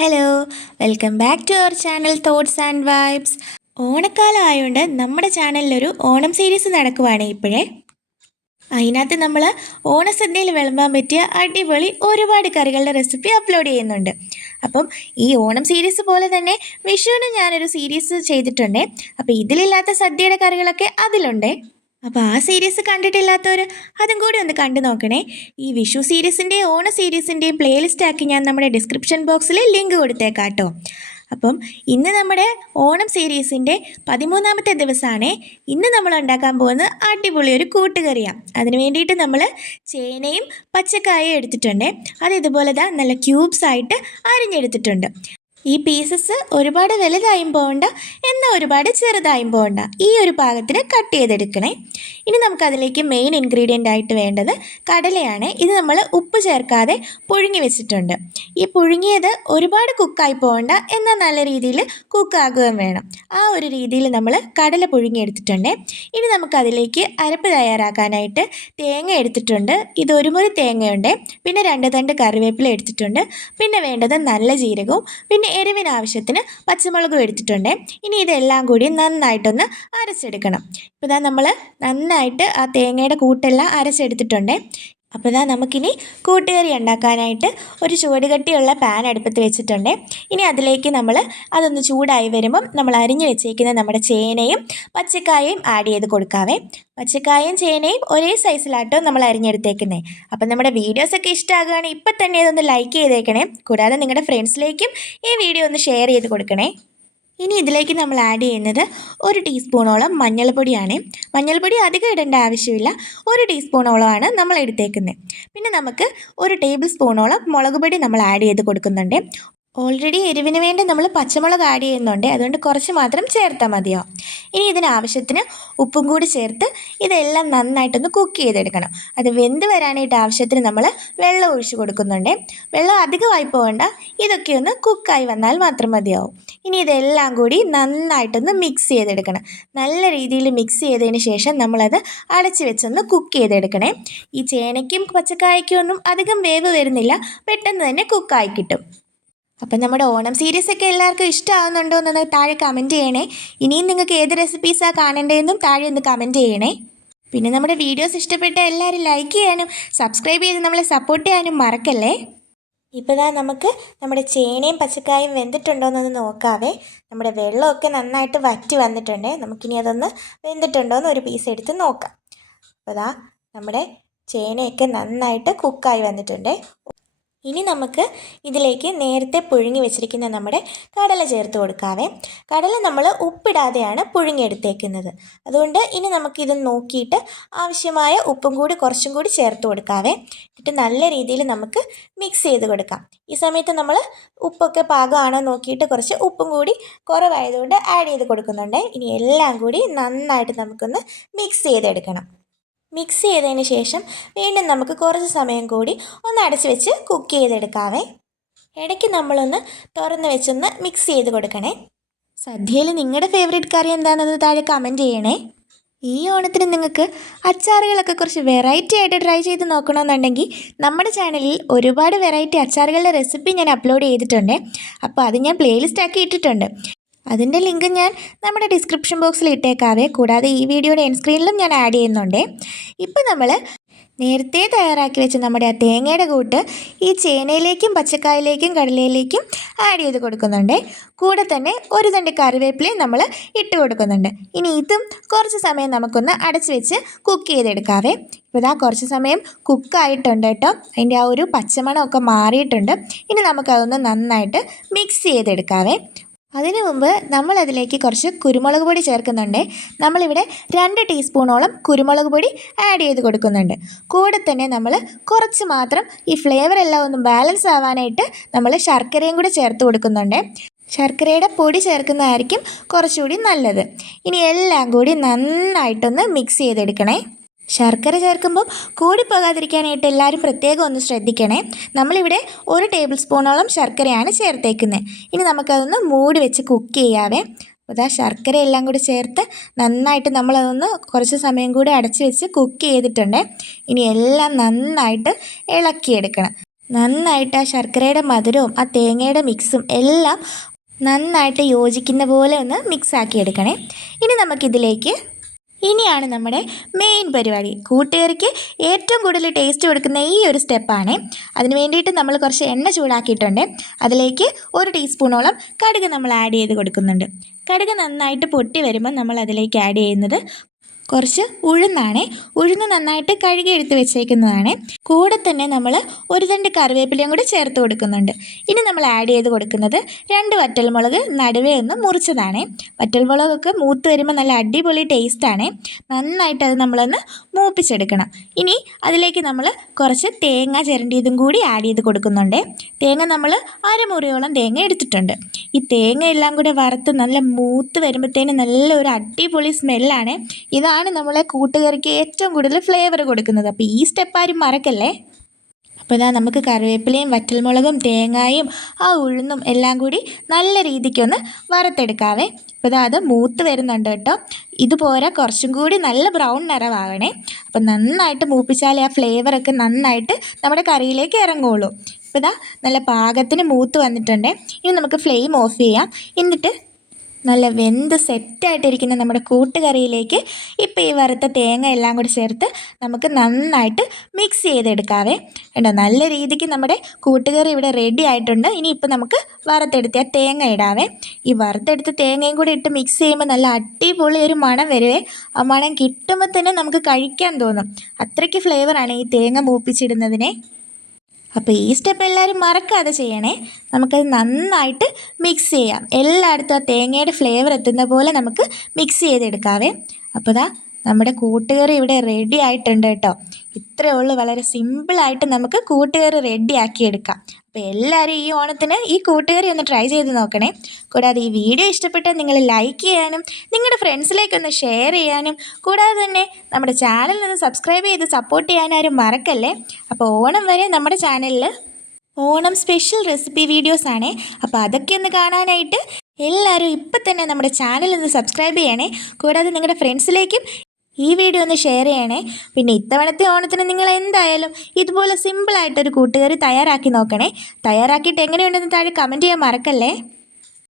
Hello, welcome back to our channel thoughts and vibes. ഓണക്കാലം ആയതുകൊണ്ട് നമ്മുടെ ചാനലിലൊരു ഓണം സീരീസ് നടക്കുവാണ് ഇപ്പോഴേ. അതിനകത്ത് നമ്മൾ ഓണസദ്യയിൽ വിളമ്പാൻ പറ്റിയ അടിപൊളി ഒരുപാട് കറികളുടെ റെസിപ്പി അപ്ലോഡ് ചെയ്യുന്നുണ്ട്. അപ്പം ഈ ഓണം സീരീസ് പോലെ തന്നെ വിഷുവിന് ഞാനൊരു സീരീസ് ചെയ്തിട്ടുണ്ട്. അപ്പോൾ ഇതിലില്ലാത്ത സദ്യയുടെ കറികളൊക്കെ അതിലുണ്ട്. അപ്പോൾ ആ സീരീസ് കണ്ടിട്ടില്ലാത്തവർ അതും കൂടി ഒന്ന് കണ്ടു നോക്കണേ. ഈ വിഷു സീരീസിൻ്റെയും ഓണ സീരീസിൻ്റെയും പ്ലേലിസ്റ്റ് ആക്കി ഞാൻ നമ്മുടെ ഡിസ്ക്രിപ്ഷൻ ബോക്സിൽ ലിങ്ക് കൊടുത്തേക്കാം കേട്ടോ. അപ്പം ഇന്ന് നമ്മുടെ ഓണം സീരീസിൻ്റെ 13ാമത്തെ ദിവസമാണ്. ഇന്ന് നമ്മൾ ഉണ്ടാക്കാൻ പോകുന്നത് അടിപൊളി ഒരു കൂട്ടുകറിയാണ്. അതിന് വേണ്ടിയിട്ട് നമ്മൾ ചേനയും പച്ചക്കായയും എടുത്തിട്ടുണ്ട്. അത് ഇതുപോലെ നല്ല ക്യൂബ്സ് ആയിട്ട് അരിഞ്ഞെടുത്തിട്ടുണ്ട്. ഈ പീസസ് ഒരുപാട് വലുതായും പോകണ്ട, എന്നാൽ ഒരുപാട് ചെറുതായും പോകണ്ട, ഈ ഒരു പാകത്തിന് കട്ട് ചെയ്തെടുക്കണേ. ഇനി നമുക്കതിലേക്ക് മെയിൻ ഇൻഗ്രീഡിയൻ്റ് ആയിട്ട് വേണ്ടത് കടലയാണ്. ഇത് നമ്മൾ ഉപ്പ് ചേർക്കാതെ പുഴുങ്ങി വെച്ചിട്ടുണ്ട്. ഈ പുഴുങ്ങിയത് ഒരുപാട് കുക്കായി പോകണ്ട, എന്നാൽ നല്ല രീതിയിൽ കുക്കാകുകയും വേണം. ആ ഒരു രീതിയിൽ നമ്മൾ കടല പുഴുങ്ങിയെടുത്തിട്ടുണ്ട്. ഇനി നമുക്കതിലേക്ക് അരപ്പ് തയ്യാറാക്കാനായിട്ട് തേങ്ങ എടുത്തിട്ടുണ്ട്. ഇത് ഒരു മുറി തേങ്ങയുണ്ട്. പിന്നെ 2 തണ്ട് കറിവേപ്പില എടുത്തിട്ടുണ്ട്. പിന്നെ വേണ്ടത് നല്ല ജീരകവും പിന്നെ എരിവിന് ആവശ്യത്തിന് പച്ചമുളകും എടുത്തിട്ടുണ്ട്. ഇനി ഇതെല്ലാം കൂടി നന്നായിട്ടൊന്ന് അരച്ചെടുക്കണം. ഇപ്പോൾ നമ്മൾ നന്നായിട്ട് ആ തേങ്ങയുടെ കൂട്ടെല്ലാം അരച്ചെടുത്തിട്ടുണ്ട്. അപ്പോൾ നമുക്കിനി കൂട്ടുകറി ഉണ്ടാക്കാനായിട്ട് ഒരു ചൂടുകട്ടിയുള്ള പാൻ അടുപ്പത്ത് വെച്ചിട്ടുണ്ട്. ഇനി അതിലേക്ക് നമ്മൾ അതൊന്ന് ചൂടായി വരുമ്പം നമ്മൾ അരിഞ്ഞു വെച്ചേക്കുന്ന നമ്മുടെ ചേനയും പച്ചക്കായയും ആഡ് ചെയ്ത് കൊടുക്കാവേ. പച്ചക്കായയും ചേനയും ഒരേ സൈസിലാട്ടോ നമ്മൾ അരിഞ്ഞെടുത്തേക്കുന്നത്. അപ്പം നമ്മുടെ വീഡിയോസൊക്കെ ഇഷ്ടമാകുകയാണെങ്കിൽ ഇപ്പം തന്നെ ഇതൊന്ന് ലൈക്ക് ചെയ്തേക്കണേ. കൂടാതെ നിങ്ങളുടെ ഫ്രണ്ട്സിലേക്കും ഈ വീഡിയോ ഒന്ന് ഷെയർ ചെയ്ത് കൊടുക്കണേ. ഇനി ഇതിലേക്ക് നമ്മൾ ആഡ് ചെയ്യുന്നത് 1 ടീസ്പൂണോളം മഞ്ഞൾപ്പൊടിയാണ്. മഞ്ഞൾപ്പൊടി അധികം ഇടേണ്ട ആവശ്യമില്ല, 1 ടീസ്പൂണോളമാണ് നമ്മൾ എടുത്തേക്കുന്നത്. പിന്നെ നമുക്ക് 1 ടേബിൾ സ്പൂണോളം മുളക് പൊടി നമ്മൾ ആഡ് ചെയ്ത് കൊടുക്കുന്നുണ്ട്. ഓൾറെഡി എരിവിന് വേണ്ടി നമ്മൾ പച്ചമുളക് ആഡ് ചെയ്യുന്നുണ്ട്, അതുകൊണ്ട് കുറച്ച് മാത്രം ചേർത്താൽ മതിയോ. ഇനി ഇതിനാവശ്യത്തിന് ഉപ്പും കൂടി ചേർത്ത് ഇതെല്ലാം നന്നായിട്ടൊന്ന് കുക്ക് ചെയ്തെടുക്കണം. അത് വെന്ത് വരാനായിട്ട് ആവശ്യത്തിന് നമ്മൾ വെള്ളം ഒഴിച്ച് കൊടുക്കുന്നുണ്ട്. വെള്ളം അധികമായി പോകണ്ട, ഇതൊക്കെ ഒന്ന് കുക്കായി വന്നാൽ മാത്രം മതിയാവും. ഇനി ഇതെല്ലാം കൂടി നന്നായിട്ടൊന്ന് മിക്സ് ചെയ്തെടുക്കണം. നല്ല രീതിയിൽ മിക്സ് ചെയ്തതിന് ശേഷം നമ്മളത് അടച്ച് വെച്ചൊന്ന് കുക്ക് ചെയ്തെടുക്കണേ. ഈ ചേനയ്ക്കും പച്ചക്കായ്ക്കും ഒന്നും അധികം വേവ് വരുന്നില്ല, പെട്ടെന്ന് തന്നെ കുക്കായി കിട്ടും. അപ്പം നമ്മുടെ ഓണം സീരീസൊക്കെ എല്ലാവർക്കും ഇഷ്ടമാകുന്നുണ്ടോ എന്നൊന്ന് താഴെ കമൻറ്റ് ചെയ്യണേ. ഇനിയും നിങ്ങൾക്ക് ഏത് റെസിപ്പീസാണ് കാണേണ്ടതെന്നും താഴെ ഒന്ന് കമൻറ്റ് ചെയ്യണേ. പിന്നെ നമ്മുടെ വീഡിയോസ് ഇഷ്ടപ്പെട്ട എല്ലാവരും ലൈക്ക് ചെയ്യാനും സബ്സ്ക്രൈബ് ചെയ്ത് നമ്മളെ സപ്പോർട്ട് ചെയ്യാനും മറക്കല്ലേ. ഇപ്പോൾ നമുക്ക് നമ്മുടെ ചേനയും പച്ചക്കായും വെന്തിട്ടുണ്ടോ എന്നൊന്ന് നോക്കാവേ. നമ്മുടെ വെള്ളമൊക്കെ നന്നായിട്ട് വറ്റി വന്നിട്ടുണ്ട്. നമുക്കിനി അതൊന്ന് വെന്തിട്ടുണ്ടോ എന്ന് ഒരു പീസ് എടുത്ത് നോക്കാം. അപ്പോൾ നമ്മുടെ ചേനയൊക്കെ നന്നായിട്ട് കുക്കായി വന്നിട്ടുണ്ട്. ഇനി നമുക്ക് ഇതിലേക്ക് നേരത്തെ പുഴുങ്ങി വെച്ചിരിക്കുന്ന നമ്മുടെ കടല ചേർത്ത് കൊടുക്കാവേ. കടല നമ്മൾ ഉപ്പിടാതെയാണ് പുഴുങ്ങിയെടുത്തേക്കുന്നത്. അതുകൊണ്ട് ഇനി നമുക്കിത് നോക്കിയിട്ട് ആവശ്യമായ ഉപ്പും കൂടി കുറച്ചും കൂടി ചേർത്ത് കൊടുക്കാവേ. എന്നിട്ട് നല്ല രീതിയിൽ നമുക്ക് മിക്സ് ചെയ്ത് കൊടുക്കാം. ഈ സമയത്ത് നമ്മൾ ഉപ്പൊക്കെ പാകമാണോ നോക്കിയിട്ട് കുറച്ച് ഉപ്പും കൂടി കുറവായതുകൊണ്ട് ആഡ് ചെയ്ത് കൊടുക്കുന്നുണ്ട്. ഇനി എല്ലാം കൂടി നന്നായിട്ട് നമുക്കൊന്ന് മിക്സ് ചെയ്തെടുക്കണം. മിക്സ് ചെയ്തതിന് ശേഷം വീണ്ടും നമുക്ക് കുറച്ച് സമയം കൂടി ഒന്ന് അടച്ച് വെച്ച് കുക്ക് ചെയ്തെടുക്കാവേ. ഇടയ്ക്ക് നമ്മളൊന്ന് തുറന്ന് വെച്ചൊന്ന് മിക്സ് ചെയ്ത് കൊടുക്കണേ. സദ്യയിൽ നിങ്ങളുടെ ഫേവറേറ്റ് കറി എന്താണെന്ന് താഴെ കമൻറ്റ് ചെയ്യണേ. ഈ ഓണത്തിന് നിങ്ങൾക്ക് അച്ചാറുകളൊക്കെ കുറച്ച് വെറൈറ്റി ആയിട്ട് ട്രൈ ചെയ്ത് നോക്കണമെന്നുണ്ടെങ്കിൽ നമ്മുടെ ചാനലിൽ ഒരുപാട് വെറൈറ്റി അച്ചാറുകളുടെ റെസിപ്പി ഞാൻ അപ്ലോഡ് ചെയ്തിട്ടുണ്ട്. അപ്പോൾ അത് ഞാൻ പ്ലേലിസ്റ്റ് ആക്കി ഇട്ടിട്ടുണ്ട്. അതിൻ്റെ ലിങ്ക് ഞാൻ നമ്മുടെ ഡിസ്ക്രിപ്ഷൻ ബോക്സിൽ ഇട്ടേക്കാവേ. കൂടാതെ ഈ വീഡിയോയുടെ എൻ സ്ക്രീനിലും ഞാൻ ആഡ് ചെയ്യുന്നുണ്ട്. ഇപ്പോൾ നമ്മൾ നേരത്തെ തയ്യാറാക്കി വെച്ച നമ്മുടെ ആ തേങ്ങയുടെ കൂട്ട് ഈ ചേനയിലേക്കും പച്ചക്കായിലേക്കും കടലയിലേക്കും ആഡ് ചെയ്ത് കൊടുക്കുന്നുണ്ട്. കൂടെ തന്നെ 1 തണ്ട് കറിവേപ്പിലയും നമ്മൾ ഇട്ട് കൊടുക്കുന്നുണ്ട്. ഇനി ഇതും കുറച്ച് സമയം നമുക്കൊന്ന് അടച്ച് വെച്ച് കുക്ക് ചെയ്തെടുക്കാവേ. ഇപ്പോൾ കുറച്ച് സമയം കുക്കായിട്ടുണ്ട് കേട്ടോ. അതിൻ്റെ ആ ഒരു പച്ചമണമൊക്കെ മാറിയിട്ടുണ്ട്. ഇനി നമുക്കതൊന്ന് നന്നായിട്ട് മിക്സ് ചെയ്തെടുക്കാവേ. അതിനു മുമ്പ് നമ്മളതിലേക്ക് കുറച്ച് കുരുമുളക് പൊടി ചേർക്കുന്നുണ്ട്. നമ്മളിവിടെ 2 ടീസ്പൂണോളം കുരുമുളക് പൊടി ആഡ് ചെയ്ത് കൊടുക്കുന്നുണ്ട്. കൂടെ തന്നെ നമ്മൾ കുറച്ച് മാത്രം ഈ ഫ്ലേവർ എല്ലാം ഒന്ന് ബാലൻസ് ആവാനായിട്ട് നമ്മൾ ശർക്കരയും കൂടി ചേർത്ത് കൊടുക്കുന്നുണ്ട്. ശർക്കരയുടെ പൊടി ചേർക്കുന്നതായിരിക്കും കുറച്ചുകൂടി നല്ലത്. ഇനി എല്ലാം കൂടി നന്നായിട്ടൊന്ന് മിക്സ് ചെയ്തെടുക്കണേ. ശർക്കര ചേർക്കുമ്പം കൂടിപ്പോകാതിരിക്കാനായിട്ട് എല്ലാവരും പ്രത്യേകം ഒന്ന് ശ്രദ്ധിക്കണേ. നമ്മളിവിടെ 1 ടേബിൾ സ്പൂണോളം ശർക്കരയാണ് ചേർത്തേക്കുന്നത്. ഇനി നമുക്കതൊന്ന് മൂടി വെച്ച് കുക്ക് ചെയ്യാവേ. അപ്പോൾ ശർക്കര എല്ലാം കൂടി ചേർത്ത് നന്നായിട്ട് നമ്മളതൊന്ന് കുറച്ച് സമയം കൂടി അടച്ച് വെച്ച് കുക്ക് ചെയ്തിട്ടുണ്ട്. ഇനി എല്ലാം നന്നായിട്ട് ഇളക്കിയെടുക്കണം. നന്നായിട്ട് ആ ശർക്കരയുടെ മധുരവും ആ തേങ്ങയുടെ മിക്സും എല്ലാം നന്നായിട്ട് യോജിക്കുന്ന പോലെ ഒന്ന് മിക്സാക്കി എടുക്കണേ. ഇനിയാണ് നമ്മുടെ മെയിൻ പരിപാടി. കൂട്ടുകറിക്ക് ഏറ്റവും കൂടുതൽ ടേസ്റ്റ് കൊടുക്കുന്ന ഈ ഒരു സ്റ്റെപ്പാണ്. അതിന് വേണ്ടിയിട്ട് നമ്മൾ കുറച്ച് എണ്ണ ചൂടാക്കിയിട്ടുണ്ട്. അതിലേക്ക് 1 ടീസ്പൂണോളം കടുക് നമ്മൾ ആഡ് ചെയ്ത് കൊടുക്കുന്നുണ്ട്. കടുക് നന്നായിട്ട് പൊട്ടി വരുമ്പോൾ നമ്മൾ അതിലേക്ക് ആഡ് ചെയ്യുന്നത് കുറച്ച് ഉഴുന്നാണ്. ഉഴുന്ന് നന്നായിട്ട് കഴുകി എടുത്ത് വെച്ചേക്കുന്നതാണ്. കൂടെ തന്നെ നമ്മൾ ഒരു തണ്ട് കറിവേപ്പിലയും കൂടി ചേർത്ത് കൊടുക്കുന്നുണ്ട്. ഇനി നമ്മൾ ആഡ് ചെയ്ത് കൊടുക്കുന്നത് 2 വറ്റൽമുളക് നടുവേ ഒന്ന് മുറിച്ചതാണ്. വറ്റൽമുളകൊക്കെ മൂത്ത് വരുമ്പോൾ നല്ല അടിപൊളി ടേസ്റ്റാണ്. നന്നായിട്ട് അത് നമ്മളൊന്ന് മൂപ്പിച്ചെടുക്കണം. ഇനി അതിലേക്ക് നമ്മൾ കുറച്ച് തേങ്ങ ചിരണ്ടിയതും കൂടി ആഡ് ചെയ്ത് കൊടുക്കുന്നുണ്ട്. തേങ്ങ നമ്മൾ അരമുറിയോളം തേങ്ങ എടുത്തിട്ടുണ്ട്. ഈ തേങ്ങ എല്ലാം കൂടെ വറുത്ത് നല്ല മൂത്ത് വരുമ്പോഴത്തേനും നല്ല ഒരു അടിപൊളി സ്മെല്ലാണ്. ഇതാണ് നമ്മളെ കൂട്ടുകറിക്ക് ഏറ്റവും കൂടുതൽ ഫ്ലേവർ കൊടുക്കുന്നത്. അപ്പോൾ ഈ സ്റ്റെപ്പ് ആരും മറക്കല്ലേ. അപ്പോൾ ഇതാ നമുക്ക് കറിവേപ്പിലയും വറ്റൽമുളകും തേങ്ങയും ആ ഉഴുന്നും എല്ലാം കൂടി നല്ല രീതിക്കൊന്ന് വറുത്തെടുക്കാവേ. അപ്പോൾ ഇതാ അത് മൂത്ത് വരുന്നുണ്ട് കേട്ടോ. ഇതുപോലെ കുറച്ചും കൂടി നല്ല ബ്രൗൺ നിറമാവണേ. അപ്പം നന്നായിട്ട് മൂപ്പിച്ചാലേ ആ ഫ്ലേവറൊക്കെ നന്നായിട്ട് നമ്മുടെ കറിയിലേക്ക് ഇറങ്ങുള്ളൂ. അപ്പോൾ ഇതാ നല്ല പാകത്തിന് മൂത്ത് വന്നിട്ടുണ്ട്. ഇനി നമുക്ക് ഫ്ലെയിം ഓഫ് ചെയ്യാം. എന്നിട്ട് നല്ല വെന്ത് സെറ്റായിട്ടിരിക്കുന്ന നമ്മുടെ കൂട്ടുകറിയിലേക്ക് ഇപ്പോൾ ഈ വറുത്ത തേങ്ങ എല്ലാം കൂടി ചേർത്ത് നമുക്ക് നന്നായിട്ട് മിക്സ് ചെയ്തെടുക്കാവേ. കണ്ടോ, നല്ല രീതിക്ക് നമ്മുടെ കൂട്ടുകറി ഇവിടെ റെഡി ആയിട്ടുണ്ട്. ഇനിയിപ്പോൾ നമുക്ക് വറുത്തെടുത്ത തേങ്ങ ഇടാവേ. ഈ വറുത്തെടുത്ത തേങ്ങയും കൂടി ഇട്ട് മിക്സ് ചെയ്യുമ്പോൾ നല്ല അടിപൊളി ഒരു മണം വരുവേ. ആ മണം കിട്ടുമ്പോൾ തന്നെ നമുക്ക് കഴിക്കാൻ തോന്നും. അത്രയ്ക്ക് ഫ്ലേവറാണ് ഈ തേങ്ങ മൂപ്പിച്ചിടുന്നതിനെ. അപ്പോൾ ഈ സ്റ്റെപ്പ് എല്ലാവരും മറക്കാതെ ചെയ്യണേ. നമുക്കത് നന്നായിട്ട് മിക്സ് ചെയ്യാം. എല്ലായിടത്തും ആ തേങ്ങയുടെ ഫ്ലേവർ എത്തുന്ന പോലെ നമുക്ക് മിക്സ് ചെയ്തെടുക്കാവേ. അപ്പോൾ ദാ നമ്മുടെ കൂട്ടുകറി ഇവിടെ റെഡി ആയിട്ടുണ്ട് കേട്ടോ. ഇത്രയേ ഉള്ളൂ, വളരെ സിമ്പിളായിട്ട് നമുക്ക് കൂട്ടുകറി റെഡിയാക്കി എടുക്കാം. അപ്പോൾ എല്ലാവരും ഈ ഓണത്തിന് ഈ കൂട്ടുകറി ഒന്ന് ട്രൈ ചെയ്ത് നോക്കണേ. കൂടാതെ ഈ വീഡിയോ ഇഷ്ടപ്പെട്ടാൽ നിങ്ങൾ ലൈക്ക് ചെയ്യാനും നിങ്ങളുടെ ഫ്രണ്ട്സിലേക്കൊന്ന് ഷെയർ ചെയ്യാനും കൂടാതെ തന്നെ നമ്മുടെ ചാനൽ ഒന്ന് സബ്സ്ക്രൈബ് ചെയ്ത് സപ്പോർട്ട് ചെയ്യാനും മറക്കല്ലേ. അപ്പോൾ ഓണം വരെ നമ്മുടെ ചാനലിൽ ഓണം സ്പെഷ്യൽ റെസിപ്പി വീഡിയോസാണേ. അപ്പോൾ അതൊക്കെ ഒന്ന് കാണാനായിട്ട് എല്ലാവരും ഇപ്പം തന്നെ നമ്മുടെ ചാനൽ ഒന്ന് സബ്സ്ക്രൈബ് ചെയ്യണേ. കൂടാതെ നിങ്ങളുടെ ഫ്രണ്ട്സിലേക്കും ഈ വീഡിയോ ഒന്ന് ഷെയർ ചെയ്യണേ. പിന്നെ ഇത്തവണത്തെ ഓണത്തിന് നിങ്ങൾ എന്തായാലും ഇതുപോലെ സിമ്പിളായിട്ടൊരു കൂട്ടുകറി തയ്യാറാക്കി നോക്കണേ. തയ്യാറാക്കിയിട്ട് എങ്ങനെയുണ്ടെന്ന് താഴെ കമൻറ്റ് ചെയ്യാൻ മറക്കല്ലേ.